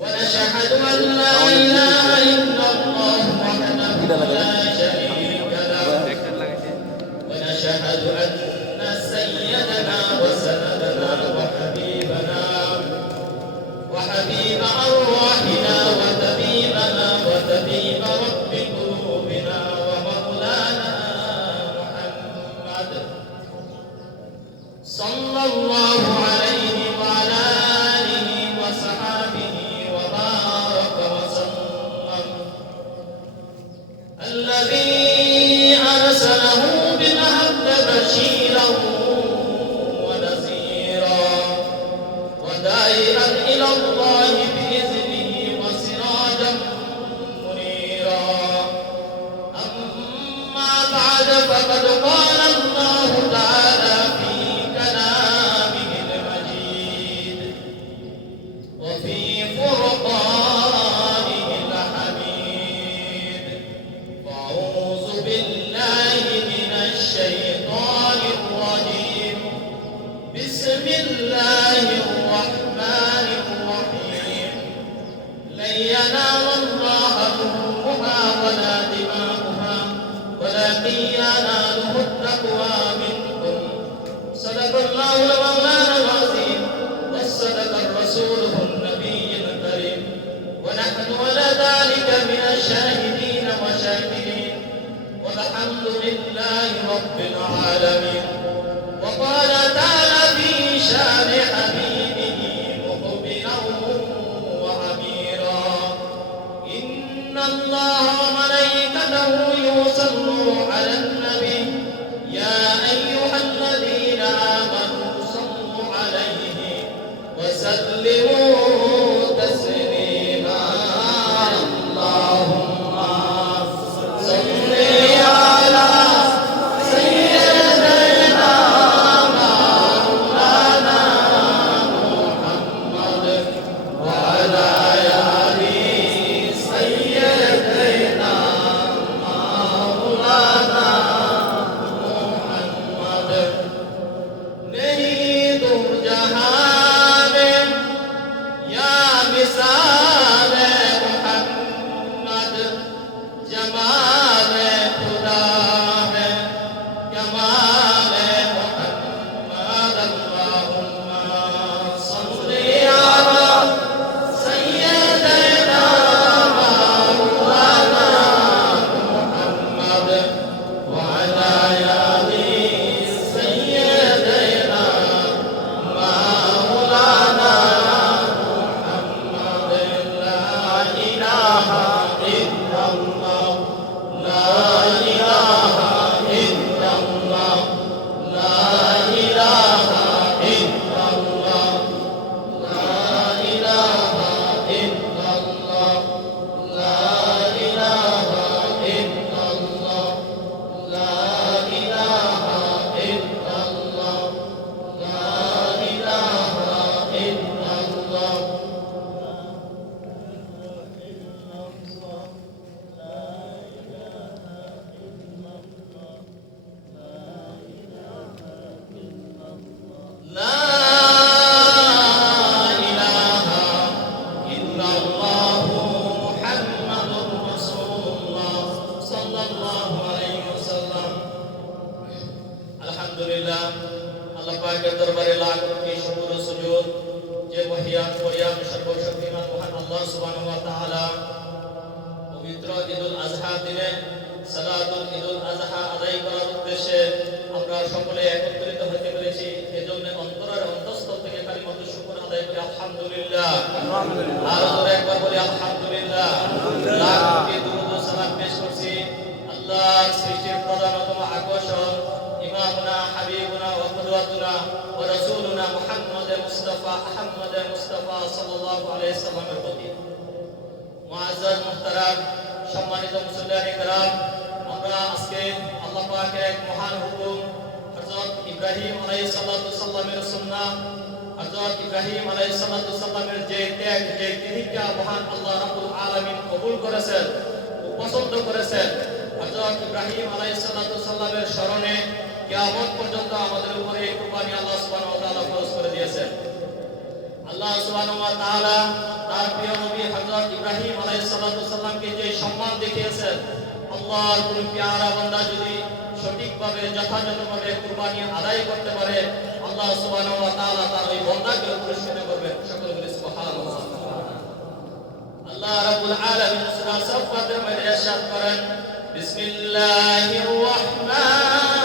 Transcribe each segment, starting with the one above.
ونشهد أن لا إله إلا الله وحده رب العالمين. আলহামদুলিল্লাহ আরো জোরে একবার বলি আলহামদুলিল্লাহ লাখ কোটি দুরূদ ও সালাম পেশ করছি আল্লাহর সৃষ্টির প্রধানতম আকর্ষণ ইমামুনা হাবিবুনা ওয়া কুদওয়াতুনা ওয়া রাসূলুনা মুহাম্মদ মুস্তাফা আহমদ মুস্তাফা সাল্লাল্লাহু আলাইহি সাল্লামের প্রতি মুআজ্জাজ মুহতারাম সম্মানিত মুসল্লিয়ান کرام আমরা আজকে আল্লাহ পাকের এক মহান হুকুম হযরত ইব্রাহিম আলাইহিস সালাতু সাল্লামের সুন্নাহ হযরত ইব্রাহিম আলাইহিস সালাতু সাল্লামের যে ত্যাগ, যে তিনিকা মহান আল্লাহ রাব্বুল আলামিন কবুল করেছেন ও পছন্দ করেছেন, হযরত ইব্রাহিম আলাইহিস সালাতু সাল্লামের স্মরণে কিয়ামত পর্যন্ত আমাদের উপরে কুরবানি আল্লাহ সুবহানাহু ওয়া তাআলা ফরজ করে দিয়েছেন। আল্লাহ সুবহানাহু ওয়া তাআলা তার প্রিয় নবী হযরত ইব্রাহিম আলাইহিস সালাতু সাল্লামকে যে সম্মান দেখিয়েছেন, আল্লাহর কোন পেয়ারা বান্দা যদি সঠিকভাবে, যথাযথভাবে কুরবানি আদায় করতে পারে আল্লাহ সুবহানাহু ওয়া তাআলা তার ওই বান্দাকে পুরস্কৃত করবেন সকলে বলে সুবহানাল্লাহ আল্লাহ রাব্বুল আলামিন সূরা সাফফাতের মধ্যে ইরশাদ করেন, বিসমিল্লাহির রহমানির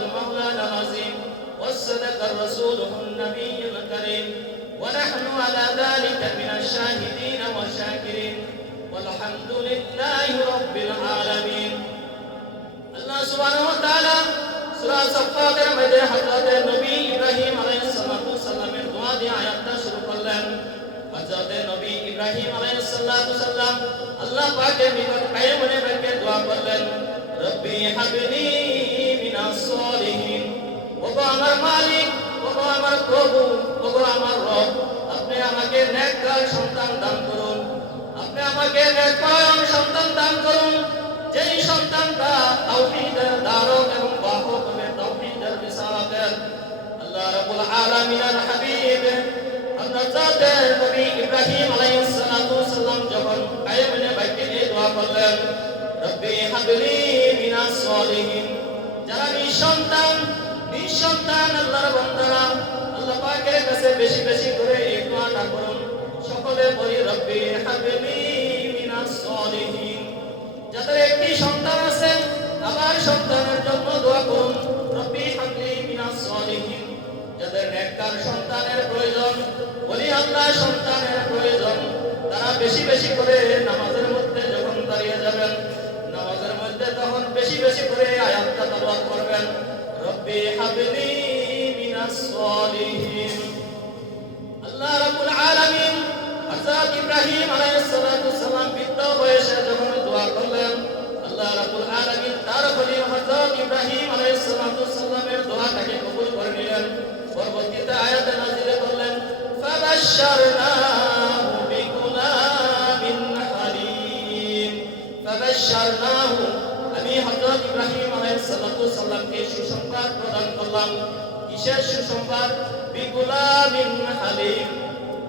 الله المولانا العظيم وصدق الرسول النبي الكريم ونحن على ذلك من الشاهدين والشاكرين والحمد لله رب العالمين আল্লাহ সুবহানাহু ওয়া তাআলা সূরা সাফফাতের মধ্যে হযরত নবী ইব্রাহিম আলাইহিস সালাতু সাল্লামের দোয়া দিয়ে আয়াতটা শুরু করলেন হযরত নবী ইব্রাহিম আলাইহিস সালাতু সাল্লাম আল্লাহ পাকের নিকট কায়েমনে রেখে দোয়া করলেন রব্বি হাবলি মিনাস সালিহিন ওগো আমার মালিক ওগো আমার প্রভু ওগো আমার রব, আপনি আমাকে নেককার সন্তান দান করুন। আপনি আমাকে নেককার সন্তান দান করুন। যেই সন্তানটা তাওহীদের ধারক এবং বাহক হবে, তাওহীদের রিসালাতের আল্লাহ রাব্বুল আলামিনের হাবিব হযরত নবী ইব্রাহিম আলাইহিস সালাতু সাল্লাম যখন কায়েমনে বাইতে দোয়া করলেন, রব্বি হাবলি মিনাস সালিহিন। যারা নিঃসন্তান নিঃসন্তান আল্লাহর বান্দারা আল্লাহ পাকের কাছে বেশি বেশি করে এই দোয়াটা করুন। সকলে বলি, রব্বি হাবলি মিনাস সালিহিন। যাদের একটি সন্তান আছে আবার সন্তানের জন্য দোয়া করুন, রব্বি হাবলি মিনাস সালিহিন। যাদের নেককার সন্তানের প্রয়োজন, বলি, আল্লাহ সন্তানের প্রয়োজন। তারা বেশি বেশি করে নামাজের মধ্যে যখন দাঁড়িয়ে যাবেন নামাজের মধ্যে তখন বেশি বেশি করে আয়াতটা তালাওয়াত করবেন। রব্বি হাবলি মিনাস সালিহিন। আল্লাহ রাব্বুল আলামিন হযরত ইব্রাহিম আলাইহিস সালাতু সালাম বৃদ্ধ বয়সে যখন দোয়া করলেন, আল্লাহ রাব্বুল আলামিন তার বলি হযরত ইব্রাহিম আলাইহিস সালাতু সালামের দোয়াটাকে কবুল করে নিলেন। পরবর্তীতে আয়াতে নাযিলে করলেন ফাবাশশারনাহু ফাবাশশারনাহু আমি হযরত ইব্রাহিম আলাইহিস সালাতু সালামকে সুসংবাদ প্রদান করলাম। কিসের সুসংবাদ, বিগুলামিন হালিম।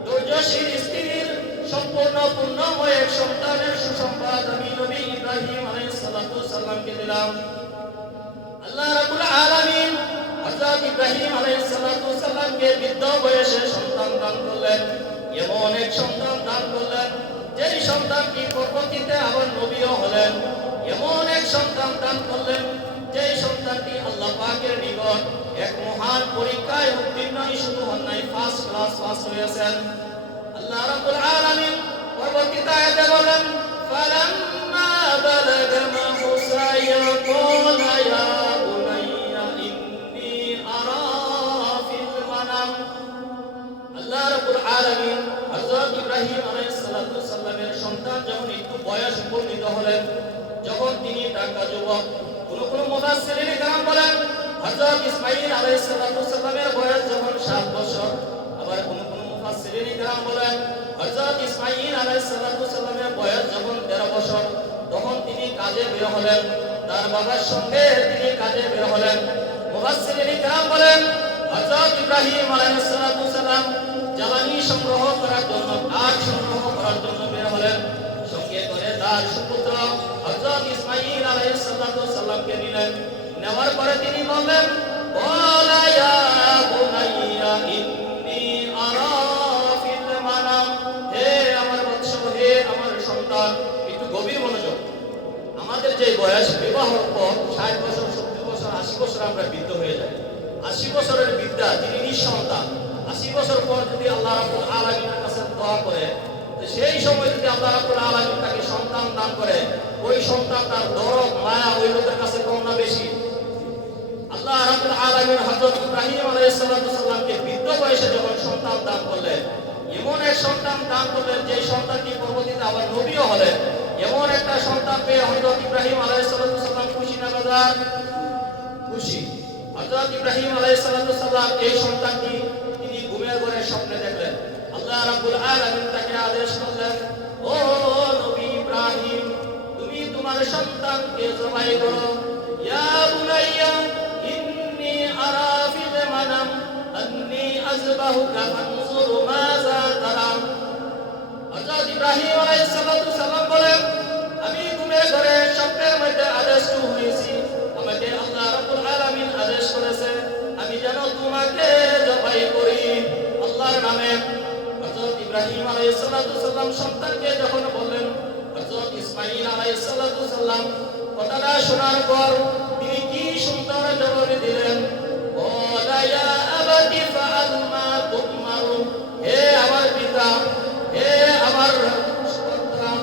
ধৈর্যশীল সম্পূর্ণ পূর্ণময় এক সন্তানের সুসংবাদ আমি নবী ইব্রাহিম আলাইহিস সালাতু সালামকে দিলাম। আল্লাহ রাব্বুল আলামিন হযরত ইব্রাহিম আলাইহিস সালাতু সালামকে বৃদ্ধ বয়সে সন্তান দান করলেন। এমন এক সন্তান দান করলেন যেই সন্তানটি পরবর্তীতে আবার নবীও হলেন, এমন এক সন্তান দান করলেন, যেই সন্তানটি আল্লাহ পাকের নিকট এক মহান পরীক্ষায় উত্তীর্ণই শুধু নাই ফার্স্ট ক্লাস পাস হয়েছেন। আল্লাহ রাব্বুল আলামিন পরবর্তীতে আয়াতে বলেন, ফালাম্মা বালাগা মাহু সাইয়া ক্বালা ইয়া সন্তান যখন একটু বয়স উপনীত হলেন, যখন তিনি ডাক্তার যুবক, কোন কোন মোদাসের গ্রাম বলেন হজরত ইসমাইল আলাইসালামের বয়স যখন সাত বছর, আবার কোন কোন মুফাসের গ্রাম বলেন হজরত ইসমাইল আলাইসালামের বয়স যখন তেরো বছর, তখন তিনি কাজে বের হলেন, তার বাবার সঙ্গে তিনি কাজে বের হলেন। মুফাসের গ্রাম বলেন হজরত ইব্রাহিম আলাইসালাম জ্বালানি সংগ্রহ করার জন্য আগ সংগ্রহ করার জন্য বের হলেন। তার সুপুত্র হযরত ইসমাঈল আলাইহিস সালামকে নিলেন। নেওয়ার পরে তিনি বললেন ওয়ালা ইয়া বুনাইয়া ইন্নি আরা ফিল মানাম হে আমার বৎস হে আমার সন্তান, একটু গভীর মনোযোগ। আমাদের যে বয়স, বিবাহ পর ষাট বছর, সত্তর বছর, আশি বছর আমরা বৃদ্ধ হয়ে যাই। আশি বছরের বিদ্যা তিনি নিঃসন্তান। আশি বছর পর যদি আল্লাহ রাব্বুল আলামিনের কাছে দোয়া করে সেই সময় যদি আল্লাহ রাবুল আলমিন তাকে সন্তান দান করে, ওই সন্তান তার দরদ, মায়া ওই লোকের কাছে কম না বেশি? আল্লাহ রাব্বুল আলামিন হযরত ইব্রাহিম আলাইহিস সালামকে বৃদ্ধ বয়সে যখন সন্তান দান করলেন, এমন এক সন্তান দান করলেন যে সন্তানটি পরবর্তীতে আবার নবীও হলেন। এমন একটা সন্তান পেয়ে হযরত ইব্রাহিম আলাইহিস সালাম খুশি না বাজার খুশি। হযরত ইব্রাহিম আলাইহিস সালাম এই সন্তানটি তিনি ঘুমের ঘরে স্বপ্নে দেখলেন। আল্লাহ রাব্বুল আলামিন তাকে আদেশ করলেন, ও নবী তুমি তোমার সন্তানকে জবাই করো। ইয়া বুনাইয়া, ইন্নী আরা ফিল মানাম আন্নী আযবাহুকা ফানজুর মাযা তারা। হযরত ইব্রাহিম আলাইহিস সালাতু সালাম বলেন, আমি ঘুমের ঘরে স্বপ্নের মধ্যে আদেশ হয়েছি আমাকে আল্লাহ রাব্বুল আলামিন আদেশ করেছে, আমি যেন তোমাকে জবাই করি। আল্লাহর নামে ইব্রাহিম আলাইহিস সন্তানকে যখন বললেন, হযরত ইসমাঈল আলাইহিস কথাটা শোনার পর তিনি কি সুন্দর জবাব দিলেন? হে আমার পিতা, হে আমার সন্তান।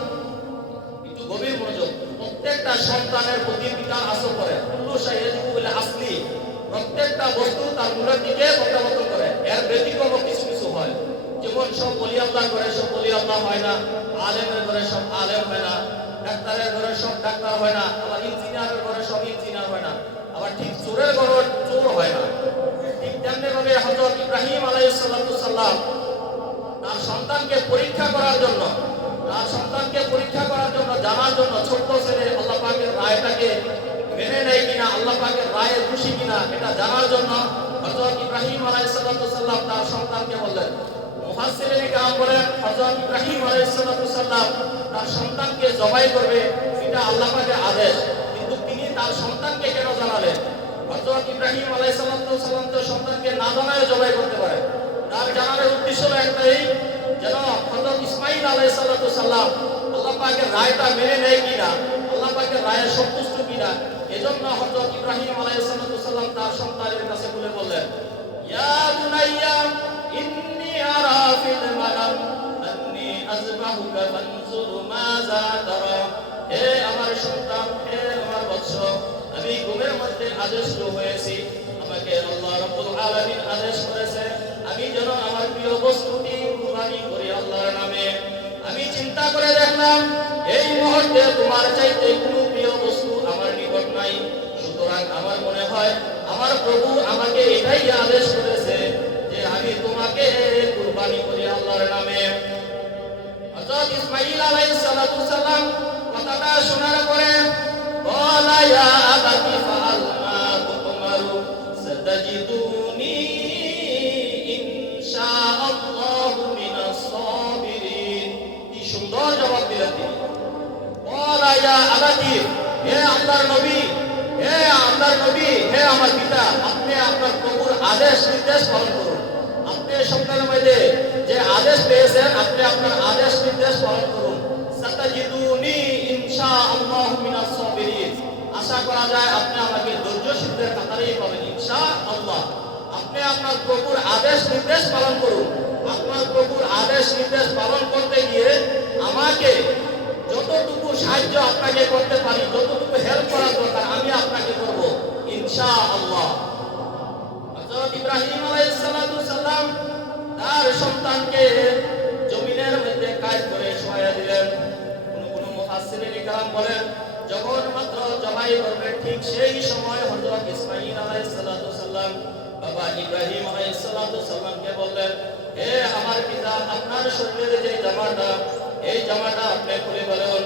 একটু গভীর মনোযোগ, প্রত্যেকটা সন্তানের প্রতি পিতার আসর করে। আসলি, প্রত্যেকটা বস্তু তার মূলের দিকে প্রত্যাবর্তন হয় না, আলেমের ঘরে সব আলেম হয় না, ডাক্তারের ঘরে সব ডাক্তার হয় না, আবার ইঞ্জিনিয়ারের ঘরে সব ইঞ্জিনিয়ার হয় না, আবার ঠিক চোরের ঘরে চোর হয় না। ঠিক তেমনি ভাবে হযরত ইব্রাহিম আলাইহিস সালাম তার সন্তানকে পরীক্ষা করার জন্য, তার সন্তানকে পরীক্ষা করার জন্য জানার জন্য ছোট্ট ছেলে আল্লাহ পাকের রায়টাকে মেনে নেয় কিনা, আল্লাহ পাকের রায়ে খুশি কিনা, এটা জানার জন্য হযরত ইব্রাহিম আলাইহিস সালাম তার সন্তানকে বললেন। হযরত ইব্রাহিম আলাইহিস তার সন্তানকে জবাই করবে, এটা আল্লাহ আদেশ। কিন্তু তিনি তার সন্তানকে কেন জানালেন? হযরত ইব্রাহিম আলাইহিস সালাম তো সন্তানকে না জানায় জবাই করতে পারে। তার জানানোর উদ্দেশ্য একটাই, যেন হযরত ইসমাইল আলাইহিস সালাম আল্লাহ পাকের রায়টা মেনে নেয় কিনা, আল্লাহ পাকের রায়ে সন্তুষ্ট কিনা, এজন্য হযরত ইব্রাহিম আলাইহিস সালাম তার সন্তানের কাছে বলে বললেন, ইয়া বুনাইয়া, ইন্নী আরা মানাম আযবাহুকা ফানজুর মাযা তারা হে আমার সন্তান হে আমার বৎস আমি ঘুমের মধ্যে আদেশ হয়েছি আমাকে আল্লাহ রাব্বুল আলামিন আদেশ করেছে আমি যেন আমার প্রিয় বস্তুটি কুরবানি করি আল্লাহর নামে আমি চিন্তা করে দেখলাম এই মুহূর্তে তোমার চাইতে কোনো প্রিয় বস্তু আমার নিকট নাই সুতরাং আমার মনে হয় আমার প্রভু আমাকে এটাই আদেশ করেছে যে আমি তোমাকে কুরবানি করি আল্লাহর নামে। ইসমাঈল আলাইহিস সালাতু সালাম কথাটা শোনার পরে, বলা ইয়া আবাতি ফাআল তুমারু, সাতাজিদুনি ইনশাআল্লাহু মিনাস সাবিরিন। কি সুন্দর জবাব দিলেন তিনি। বলা ইয়া আবাতি, হে আল্লাহর নবী, হে আল্লাহর নবী, হে আমার পিতা, আপনি আপনার প্রভুর আদেশ নির্দেশ পালন করুন। আপনি সন্তানের মধ্যে যে আদেশ পেয়েছেন, আপনি আপনার আদেশ নির্দেশ পালন করুন। সাতাজিদুনি ইনশাআল্লাহু মিনাস সাবিরিন। আশা করা যায় আপনি আমাকে ধৈর্যশীলদের কাতারেই পাবেন, ইনশাআল্লাহ। আপনি আপনার প্রভুর আদেশ নির্দেশ পালন করুন। আপনার প্রভুর আদেশ নির্দেশ পালন করতে গিয়ে আমাকে যতটুকু সাহায্য আপনাকে করতে পারি, যতটুকু হেল্প করার দরকার, আমি আপনাকে করব, ইনশাআল্লাহ। হযরত ইব্রাহিম আলাইহিস সালাম তার সন্তানকে জমিনের মধ্যে কাজ করে সহায় দিলেন। কোন কোন মুহাসিনের ইকরাম বলেন, যখন মাত্র জবাই করবে, ঠিক সেই সময় হযরত ইসমাঈল আলাইহিস সালাতু সাল্লাম বাবা ইব্রাহিম আলাইহিস সালাতু সাল্লামকে বললেন, হে আমার পিতা, আপনার শরীরে যে জামাটা, এই জামাটা আপনি খুলে বলেন।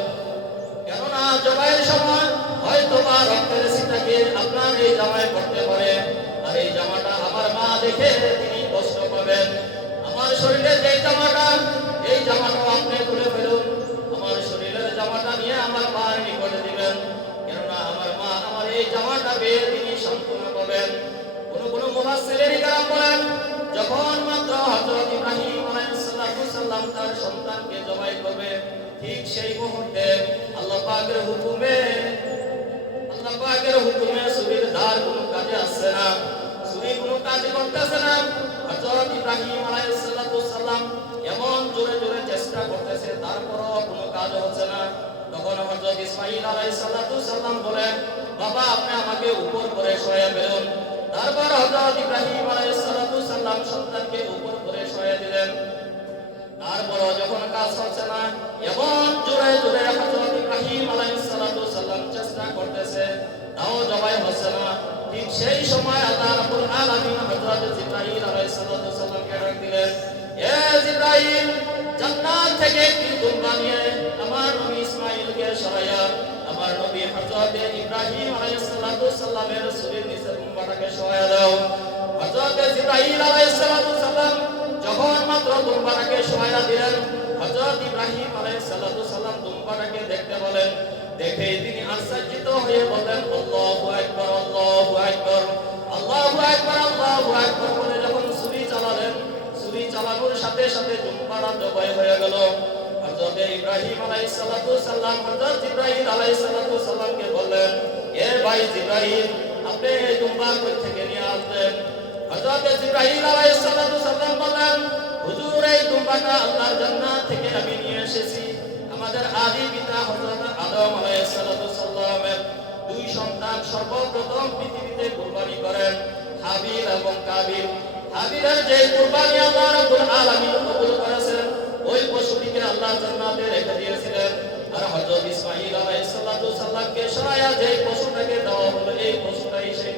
কেননা জবাইয়ের সময় হয়তো বা রক্তের সিটাকে আপনার এই জামাই করতে পারে, আর এই জামাটা আমার মা দেখে তিনি কষ্ট পাবেন। শরীরের যে জামাটা, এই জামাটাও আপনি খুলে ফেলুন। আমার শরীরের জামাটা নিয়ে আমার মার নিকটে দিবেন। কেননা আমার মা আমার এই জামাটা বেয়ে তিনি সম্পূর্ণ পাবেন কোনো কোনো মহাশ্রেণী কারণ বলেন, যখন মাত্র হজরত ইব্রাহিম আলাইসাল্লাম তার সন্তানকে জবাই করবে, ঠিক সেই মুহূর্তে আল্লাহ পাকের হুকুমে, আল্লাহ পাকের হুকুমে সুবিধার কোনো কাজে আসছে না। তারপর হযরত ইব্রাহিম আলাইহিস সালাতু সালাম সন্তানকে উপর করে শোয়া দিলেন। তারপরও যখন কাজ হচ্ছে না, এমন জোরে জোরে হযরত ইব্রাহিম আলাইহিস সালাতু চেষ্টা করতেছে, তাও জবাই হচ্ছে না। সেই সময় আল্লাহ রাব্বুল আলামিন হযরত জিবরাইল আলাইহিস সালাতু সালামকে ডাক দিলেন, এ জিবরাইল, জান্নাত থেকে একটি দুম্বা নিয়ে আমার নবী ইসমাঈলকে সরাইয়া, আমার নবী হযরত ইব্রাহিম আলাইহিস সালাতু সালামের শরীর নিচে দুম্বাটাকে সরাইয়া দাও। হযরত জিবরাইল আলাইহিস সালাতু সালাম যখন মাত্র দুম্বাটাকে সহায়তা দিলেন, হযরত ইব্রাহিম আলাইহিস সালাতু সালাম দুম্বাটাকে দেখতে বলেন, দেখে তিনি আশ্চর্যিত হয়ে বললেন আল্লাহু আকবার আল্লাহু আকবার আল্লাহু আকবার আল্লাহু আকবার বলে যখন ছুরি চালালেন চালানোর সাথে সাথে দুম্বাটা জবাই হয়ে গেল। হযরত ইব্রাহিম সালাম, হযরত ইব্রাহিম সালামকে বললেন, এ ভাই ইব্রাহিম আপনি এই থেকে নিয়ে আসলেন? হযরত সালাতু সালাম বললেন, হুজুর, এই আল্লাহর জান্নাত থেকে আমি নিয়ে এসেছি। আমাদের আদি পিতা হযরত আদম আলাইহিস সালাতু সালামের দুই সন্তান সর্বপ্রথম পৃথিবীতে কুরবানি করেন। হাবিল এবং কাবিল। হাবিবের যে কুরবানি আল্লাহ রাব্বুল আলামিন কবুল করেছেন, ওই পশুটিকে আল্লাহ জান্নাতে রেখে দিয়েছিলেন। আর হযরত ইসমাঈল আলাইহিস সালাতু সাল্লামকে সরায়া যে পশুটাকে দেওয়া হলো, এই পশুটাই সেই